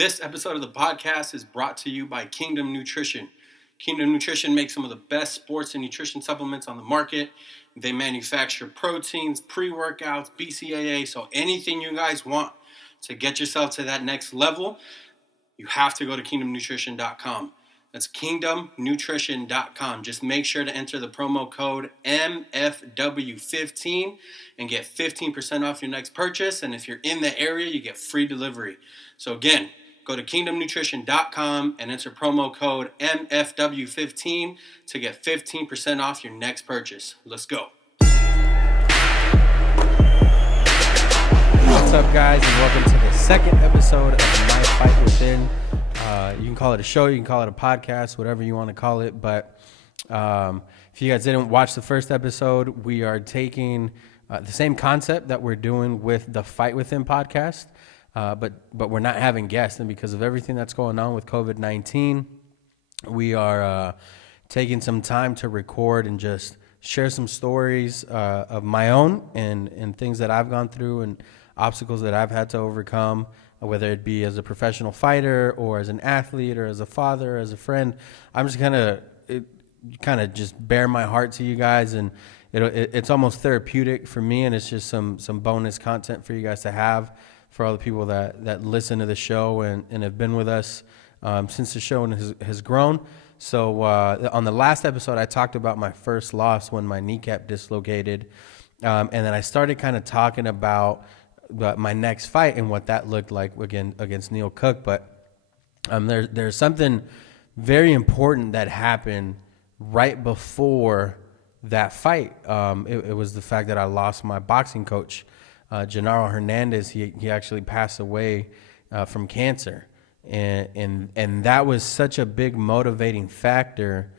This episode of the podcast is brought to you by Kingdom Nutrition. Kingdom Nutrition makes some of the best sports and nutrition supplements on the market. They manufacture proteins, pre-workouts, BCAA, so anything you guys want to get yourself to that next level, you have to go to kingdomnutrition.com. That's kingdomnutrition.com. Just make sure to enter the promo code MFW15 and get 15% off your next purchase. And if you're in the area, you get free delivery. So again, go to kingdomnutrition.com and enter promo code MFW15 to get 15% off your next purchase. Let's go. What's up, guys, and welcome to the second episode of My Fight Within. You can call it a show, you can call it a podcast, whatever you want to call it. But if you guys didn't watch the first episode, we are taking the same concept that we're doing with the Fight Within podcast, but we're not having guests. And because of everything that's going on with COVID-19, we are taking some time to record and just share some stories of my own and things that I've gone through and obstacles that I've had to overcome, whether it be as a professional fighter or as an athlete or as a father, as a friend. I'm just kind of just bare my heart to you guys, and it's almost therapeutic for me, and it's just some bonus content for you guys to have for all the people that listen to the show and have been with us since the show has grown. So on the last episode, I talked about my first loss when my kneecap dislocated, and then I started kind of talking about my next fight and what that looked like against Neil Cook. But there's something very important that happened right before that fight. It was the fact that I lost my boxing coach, Genaro Hernandez. He actually passed away from cancer, and that was such a big motivating factor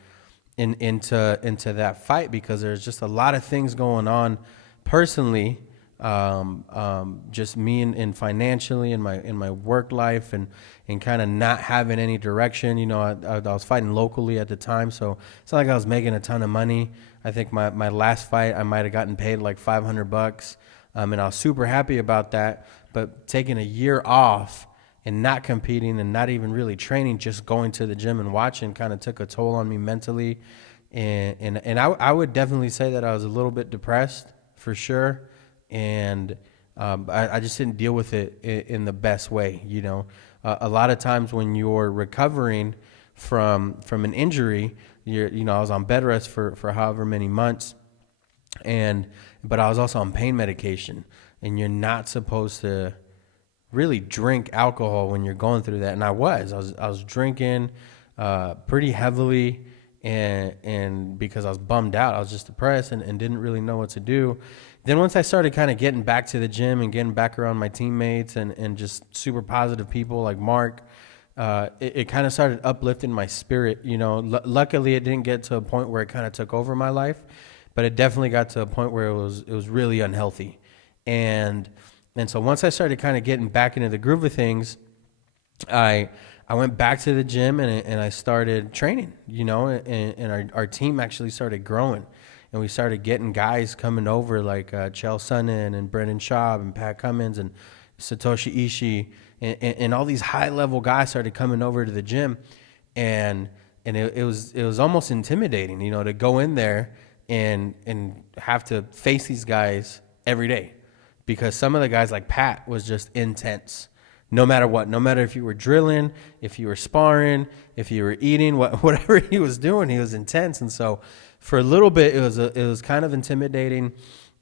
into that fight, because there's just a lot of things going on personally. Just me and financially in my work life and kind of not having any direction. You know, I was fighting locally at the time, so it's not like I was making a ton of money. I think my last fight, I might have gotten paid like $500, and I was super happy about that. But taking a year off and not competing and not even really training, just going to the gym and watching, kind of took a toll on me mentally. And I would definitely say that I was a little bit depressed for sure. And I just didn't deal with it in the best way. You know, a lot of times when you're recovering from an injury, I was on bed rest for however many months, but I was also on pain medication, and you're not supposed to really drink alcohol when you're going through that. And I was drinking pretty heavily, and because I was bummed out, I was just depressed and didn't really know what to do. Then once I started kind of getting back to the gym and getting back around my teammates and just super positive people like Mark, it kind of started uplifting my spirit. You know, luckily it didn't get to a point where it kind of took over my life, but it definitely got to a point where it was really unhealthy. And so once I started kind of getting back into the groove of things, I went back to the gym and I started training, you know, and our team actually started growing. And we started getting guys coming over like Chael Sonnen and Brendan Schaub and Pat Cummins and Satoshi Ishii. And all these high-level guys started coming over to the gym. And it was almost intimidating, you know, to go in there and have to face these guys every day. Because some of the guys like Pat was just intense. No matter what, no matter if you were drilling, if you were sparring, if you were eating, whatever he was doing, he was intense. And so for a little bit, it was kind of intimidating,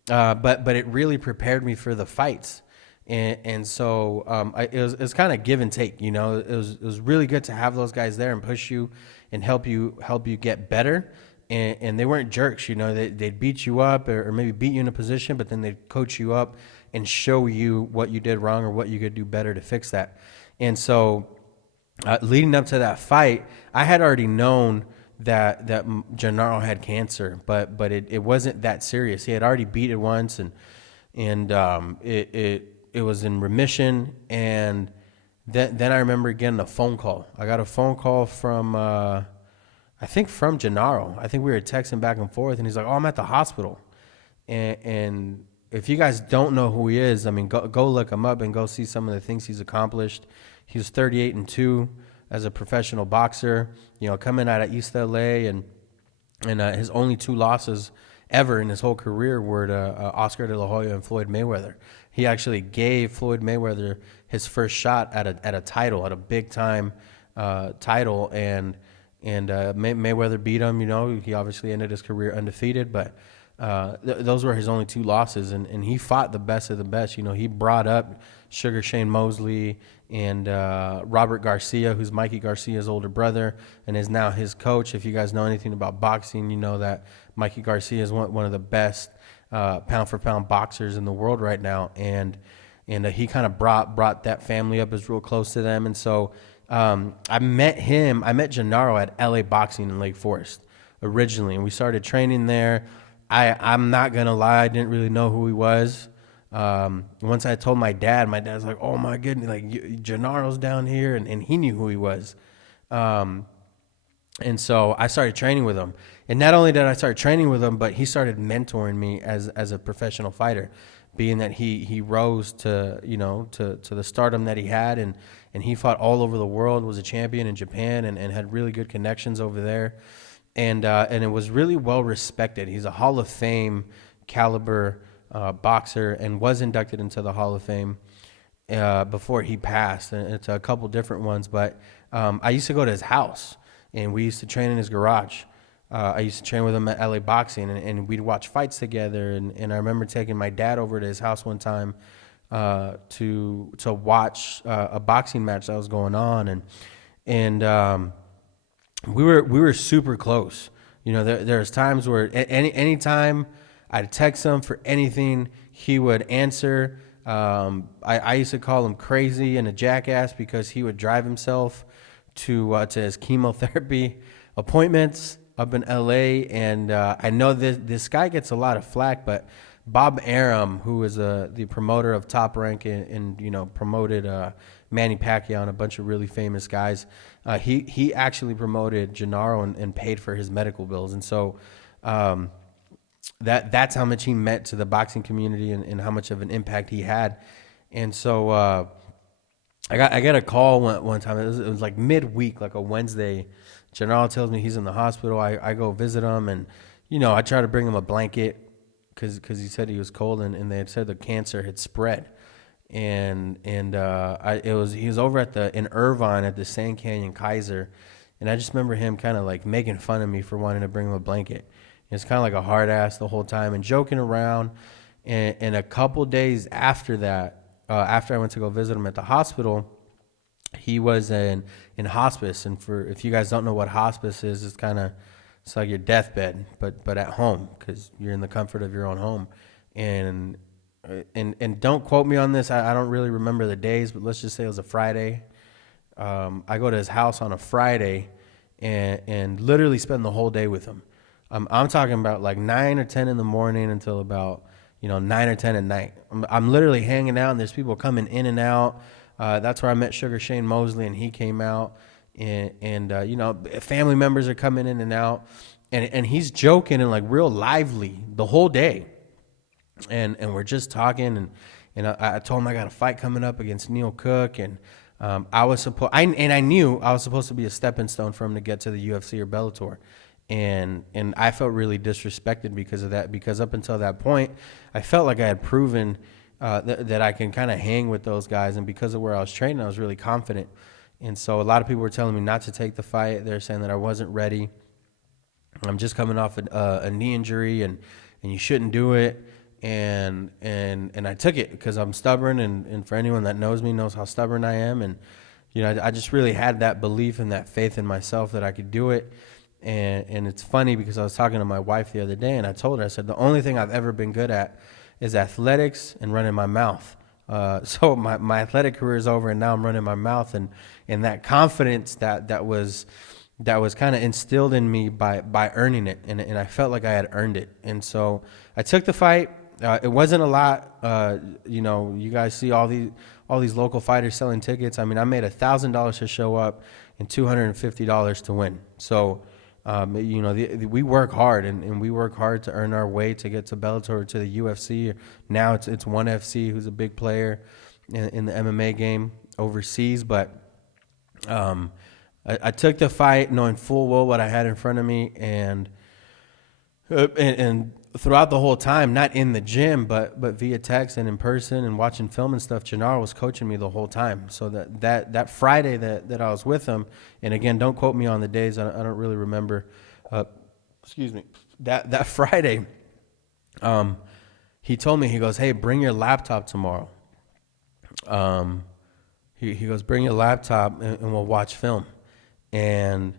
but it really prepared me for the fights. And so it was kind of give and take, you know. It was really good to have those guys there and push you and help you get better. And they weren't jerks, you know. They'd beat you up or maybe beat you in a position, but then they'd coach you up and show you what you did wrong or what you could do better to fix that. And so leading up to that fight, I had already known that Genaro had cancer, but it wasn't that serious. He had already beat it once, and it was in remission. And then I remember getting a phone call. I got a phone call from from Genaro. I think we were texting back and forth, and he's like, "Oh, I'm at the hospital," and if you guys don't know who he is, I mean, go look him up and go see some of the things he's accomplished. He was 38-2 as a professional boxer. Coming out of East LA, and his only 2 losses ever in his whole career were to Oscar De La Hoya and Floyd Mayweather. He actually gave Floyd Mayweather his first shot at a title, at a big time title, and Mayweather beat him. He obviously ended his career undefeated, but those were his only 2 losses, and he fought the best of the best. He brought up Sugar Shane Mosley and Robert Garcia, who's Mikey Garcia's older brother and is now his coach. If you guys know anything about boxing, you know that Mikey Garcia is one of the best pound for pound boxers in the world right now, and he kind of brought that family up, is real close to them. And so I met Genaro at LA Boxing in Lake Forest originally, and we started training there. I'm not gonna lie, I didn't really know who he was. Once I told my dad's like, "Oh my goodness, like Genaro's down here," and he knew who he was. And so I started training with him. And not only did I start training with him, but he started mentoring me as a professional fighter, being that he rose to the stardom that he had, and he fought all over the world, was a champion in Japan, and had really good connections over there. And it was really well respected. He's a Hall of Fame caliber boxer, and was inducted into the Hall of Fame before he passed. And it's a couple different ones, but I used to go to his house, and we used to train in his garage. I used to train with him at LA Boxing, and we'd watch fights together. And I remember taking my dad over to his house one time to watch a boxing match that was going on, and we were super close. There's times where any time I'd text him for anything, he would answer. I used to call him crazy and a jackass because he would drive himself to his chemotherapy appointments up in LA. And I know this guy gets a lot of flack, but Bob Arum, who is the promoter of Top Rank and promoted Manny Pacquiao and a bunch of really famous guys, he actually promoted Genaro and paid for his medical bills. And so that's how much he meant to the boxing community, and how much of an impact he had. And so I got a call one time. It was like midweek, like a Wednesday. Genaro tells me he's in the hospital. I go visit him, and I try to bring him a blanket because he said he was cold, and they had said the cancer had spread. And he was over in Irvine at the Sand Canyon Kaiser, and I just remember him kind of like making fun of me for wanting to bring him a blanket. It's kind of like a hard ass the whole time and joking around. And a couple days after that, after I went to go visit him at the hospital, he was in hospice. And if you guys don't know what hospice is, it's like your deathbed, but at home, because you're in the comfort of your own home. And don't quote me on this. I don't really remember the days, but let's just say it was a Friday. I go to his house on a Friday and literally spend the whole day with him. I'm talking about like 9 or 10 in the morning until about 9 or 10 at night. I'm literally hanging out, and there's people coming in and out. That's where I met Sugar Shane Mosley, and he came out, and family members are coming in and out, and he's joking and like real lively the whole day, and we're just talking, and I told him I got a fight coming up against Neil Cook, and I knew I was supposed to be a stepping stone for him to get to the UFC or Bellator. And I felt really disrespected because of that, because up until that point, I felt like I had proven that I can kind of hang with those guys. And because of where I was training, I was really confident. And so a lot of people were telling me not to take the fight. They're saying that I wasn't ready. I'm just coming off a knee injury, and you shouldn't do it. And I took it because I'm stubborn. And for anyone that knows me knows how stubborn I am. And, I just really had that belief and that faith in myself that I could do it. And it's funny because I was talking to my wife the other day, and I told her, I said, the only thing I've ever been good at is athletics and running my mouth. So my athletic career is over, and now I'm running my mouth, and that confidence that was kind of instilled in me by earning it, and I felt like I had earned it. And so I took the fight. It wasn't a lot. You guys see all these local fighters selling tickets. I mean, I made $1,000 to show up and $250 to win. So we work hard, and we work hard to earn our way to get to Bellator or to the UFC. Now it's ONE FC, who's a big player in the MMA game overseas, but I took the fight knowing full well what I had in front of me, and throughout the whole time, not in the gym, but via text and in person and watching film and stuff, Genaro was coaching me the whole time. So that Friday that I was with him, and again, don't quote me on the days, I don't really remember. Excuse me. That Friday, he told me, he goes, "Hey, bring your laptop tomorrow." He goes, "Bring your laptop and we'll watch film." And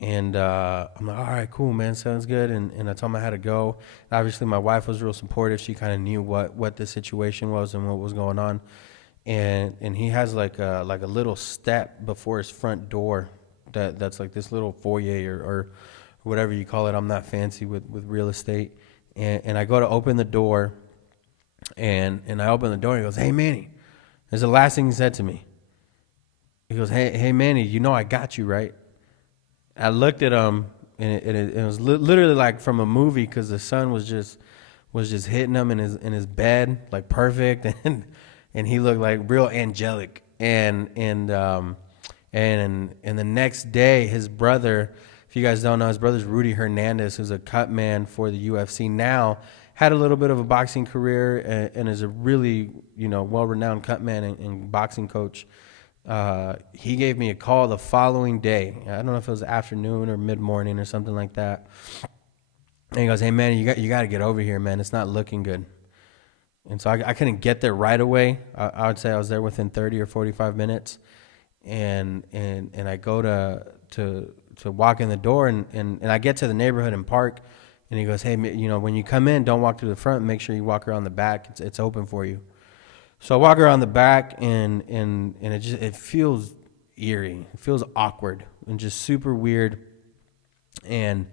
I'm like, "All right, cool, man, sounds good." And I told him I had to go. Obviously, my wife was real supportive. She kind of knew what the situation was and what was going on. And he has like a little step before his front door that's like this little foyer or whatever you call it. I'm not fancy with real estate. And I go to open the door, and I open the door, and he goes, "Hey, Manny." That's the last thing he said to me. He goes, hey, Manny, you know I got you, right? I looked at him, and it was literally like from a movie, because the sun was just hitting him in his bed, like perfect, and he looked like real angelic. And the next day, his brother, if you guys don't know, his brother's Rudy Hernandez, who's a cut man for the UFC now, had a little bit of a boxing career and is a really well-renowned cut man and boxing coach. He gave me a call the following day. I don't know if it was afternoon or mid-morning or something like that. And he goes, "Hey, man, you got to get over here, man. It's not looking good." And so I couldn't get there right away. I would say I was there within 30 or 45 minutes. And I go to walk in the door, and I get to the neighborhood and park. And he goes, "Hey, when you come in, don't walk through the front. Make sure you walk around the back. It's open for you." So I walk around the back, and it feels eerie. It feels awkward and just super weird. And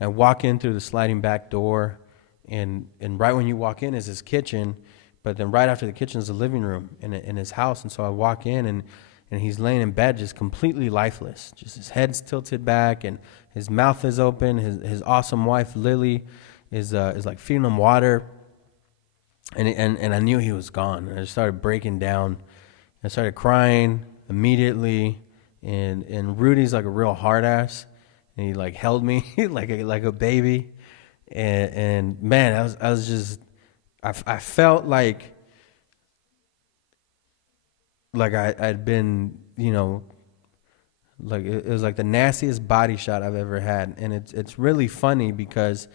I walk in through the sliding back door, and right when you walk in is his kitchen, but then right after the kitchen is the living room in his house. And so I walk in, and he's laying in bed just completely lifeless. Just his head's tilted back, and his mouth is open. His awesome wife, Lily, is like feeding him water. And I knew he was gone. And I just started breaking down. I started crying immediately. And Rudy's like a real hard ass, and he like held me like a baby. And man, I was just I felt like I'd been, like it was like the nastiest body shot I've ever had. And it's really funny because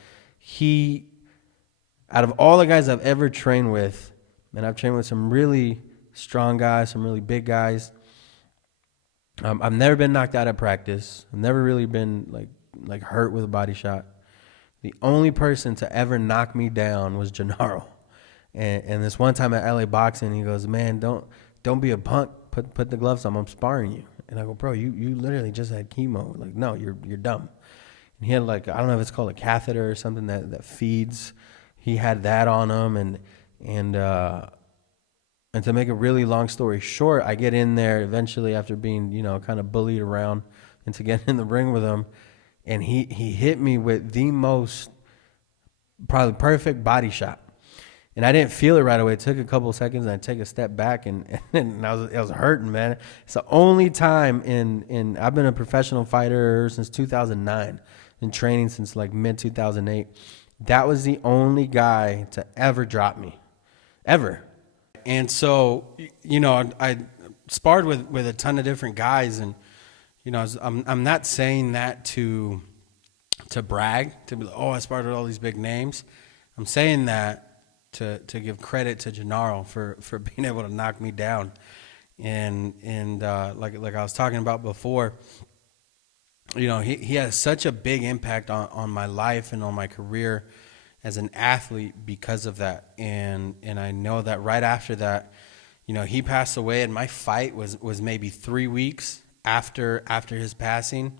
out of all the guys I've ever trained with, and I've trained with some really strong guys, some really big guys, I've never been knocked out at practice. I've never really been like hurt with a body shot. The only person to ever knock me down was Genaro. And this one time at LA Boxing, he goes, "Man, don't be a punk. Put the gloves on. I'm sparring you." And I go, "Bro, you literally just had chemo. Like, no, you're dumb." And he had I don't know if it's called a catheter or something that feeds. He had that on him, and to make a really long story short, I get in there eventually after being kind of bullied around into getting in the ring with him, and he hit me with the most probably perfect body shot. And I didn't feel it right away. It took a couple of seconds, and I take a step back, and I was hurting, man. It's the only time in I've been a professional fighter since 2009, and training since like mid 2008. That was the only guy to ever drop me, ever. And so I sparred with a ton of different guys, and I'm not saying that to brag, to be like, oh, I sparred with all these big names. I'm saying that to give credit to Genaro for being able to knock me down, and like I was talking about before, he has such a big impact on my life and on my career as an athlete because of that, and I know that right after that, he passed away, and my fight was maybe 3 weeks after his passing,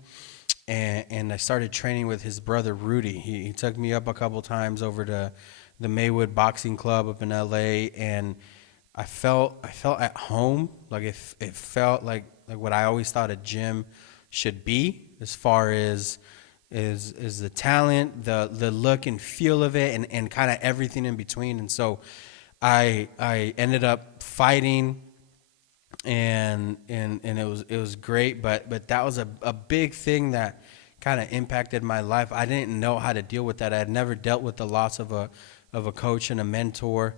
and I started training with his brother Rudy. He took me up a couple times over to the Maywood Boxing Club up in LA, and I felt at home. Like it felt like what I always thought a gym should be, as far as is the talent, the look and feel of it, and kind of everything in between. And so I ended up fighting and it was great, but that was a big thing that kind of impacted my life. I didn't know how to deal with that. I had never dealt with the loss of a coach and a mentor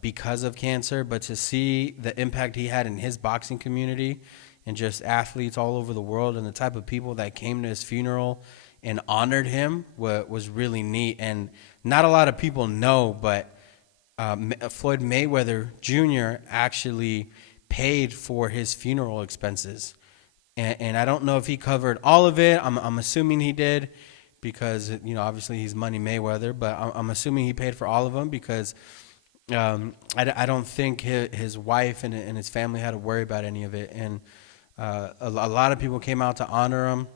because of cancer, but to see the impact he had in his boxing community and just athletes all over the world and the type of people that came to his funeral and honored him was really neat. And not a lot of people know, but Floyd Mayweather Jr. actually paid for his funeral expenses. And I don't know if he covered all of it. I'm assuming he did because, obviously he's Money Mayweather, but I'm assuming he paid for all of them because I don't think his wife and his family had to worry about any of it. And a lot of people came out to honor him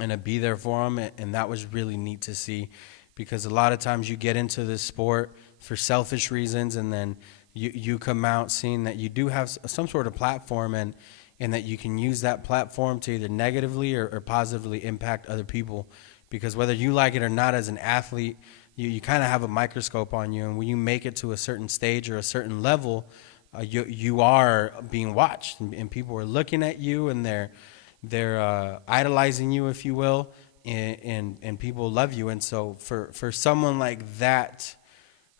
and to be there for him, and that was really neat to see, because a lot of times you get into this sport for selfish reasons, and then you come out seeing that you do have some sort of platform, and that you can use that platform to either negatively or positively impact other people, because whether you like it or not, as an athlete, you kind of have a microscope on you, and when you make it to a certain stage or a certain level, you are being watched, and people are looking at you, and they're idolizing you, if you will, and people love you. And so for someone like that,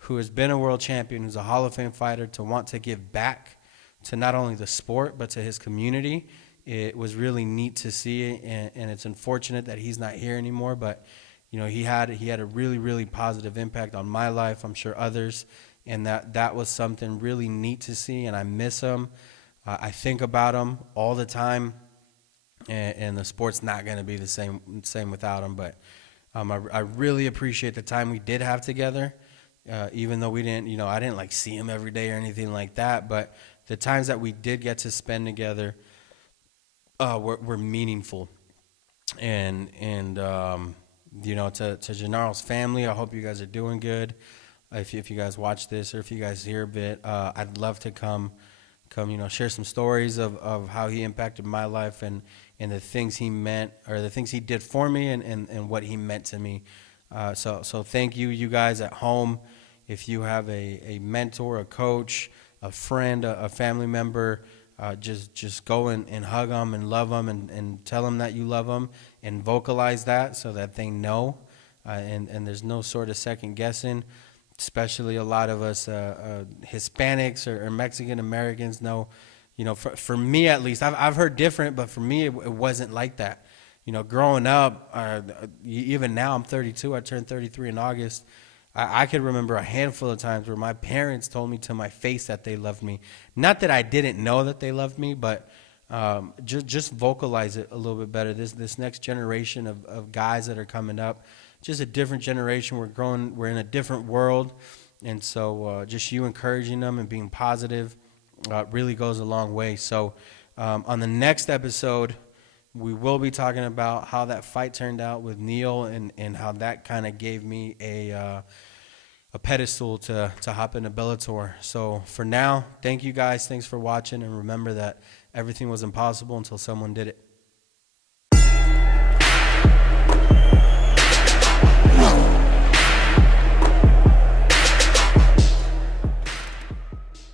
who has been a world champion, who's a Hall of Fame fighter, to want to give back to not only the sport but to his community, it was really neat to see. And it's unfortunate that he's not here anymore, but he had a really, really positive impact on my life, I'm sure others, and that was something really neat to see. And I miss him. I think about him all the time. And the sport's not going to be the same without him. But I really appreciate the time we did have together, even though we didn't, I didn't like see him every day or anything like that. But the times that we did get to spend together were meaningful. And to Genaro's family, I hope you guys are doing good. If you guys watch this, or if you guys hear a bit, I'd love to come, share some stories of how he impacted my life, and the things he meant, or the things he did for me, and what he meant to me. So thank you guys at home. If you have a mentor, a coach, a friend, a family member, just go and hug them and love them, and tell them that you love them, and vocalize that so that they know, and there's no sort of second guessing. Especially a lot of us Hispanics or Mexican Americans know, for me at least, I've heard different, but for me it wasn't like that. Growing up, even now I'm 32. I turned 33 in August. I could remember a handful of times where my parents told me to my face that they loved me. Not that I didn't know that they loved me, but just vocalize it a little bit better. This next generation of guys that are coming up, just a different generation. We're in a different world. And so just you encouraging them and being positive really goes a long way. So on the next episode, we will be talking about how that fight turned out with Neil, and how that kind of gave me a pedestal to hop into Bellator. So for now, thank you guys. Thanks for watching. And remember that everything was impossible until someone did it.